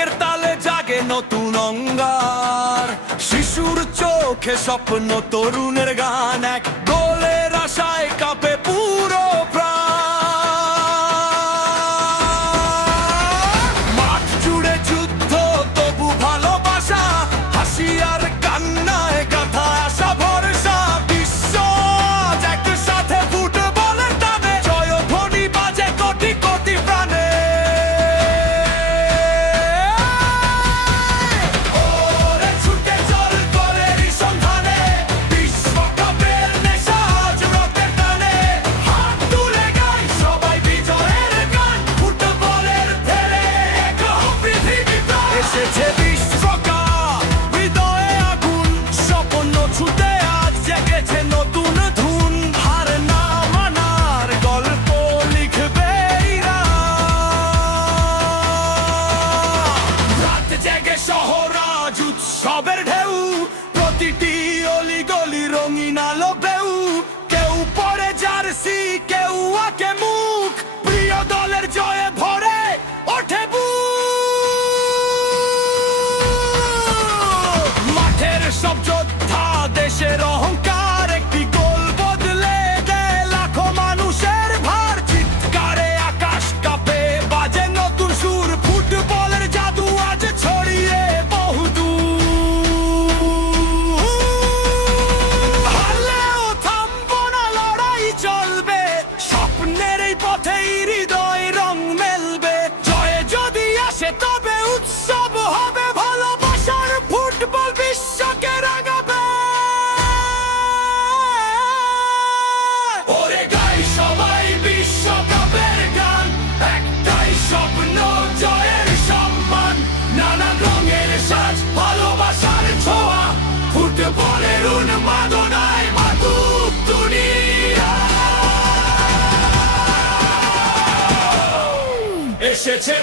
ঢাকের তালে জাগে নতুন অঙ্গার, শিশুর চোখে স্বপ্ন, তরুণের গান, এক গোলের আশায় কাঁপে পুরো প্রাণ। মাঠ জুড়ে যুদ্ধ, তবু ভালোবাসা, হাসি আর কান্নায় গাথা আশা ভরসা। বিশ্ব আজ একসাথে ফুটবলের টানে, জয়ধ্বনি বাজে কোটি কোটি প্রাণে। ওরে ছুটে চল গোলেরই সন্ধানে, বিশ্বকাপের নেশা আজ রক্তের টানে। হাত তুলে গাই সবাই বিজয়ের গান, ফুটবলের ফেরে এক পৃথিবী প্রাণ। এসেছে বিশ্বকাপ, হৃদয়ে আগুন, স্বপ্ন ছুটে আজ জেগেছে নতুন ধুন। হার না মানার গল্প লিখবে এরা। রাত জেগে শহর আজ উৎসবের ঢেউ, প্রতিটি অলি গলি রঙিন আলো বেউ। কেউ পরে জার্সি, কেউ আঁকে মুখ, প্রিয় দলের জয়ে ভরে ওঠে বুক। মাঠের সব যোদ্ধা, দেশের অহংকার, একটি গোল বদলে দেয় লাখো মানুষের ভার। চিৎকারে আকাশ কাঁপে, বাজে নতুন সুর, ফুটবলের জাদু আজ ছড়িয়ে বহুদূর। হারলেও থামবো না, লড়াই চলবে, স্বপ্নের এই পথেই হৃদয় রং মেলবে। জয়ে যদি আসে তবে উৎসব হবে, ভালোবাসার ফুটবল বিশ্বকে রাঙাবে। ওরে গাই সবাই বিশ্বকাপের গান, একটাই স্বপ্ন, জয়ের সম্মান। নানান রঙের সাজ, ভালোবাসার ছোঁয়া, ফুটবলের উন্মাদনায় মাতুক দুনিয়া। এসেছে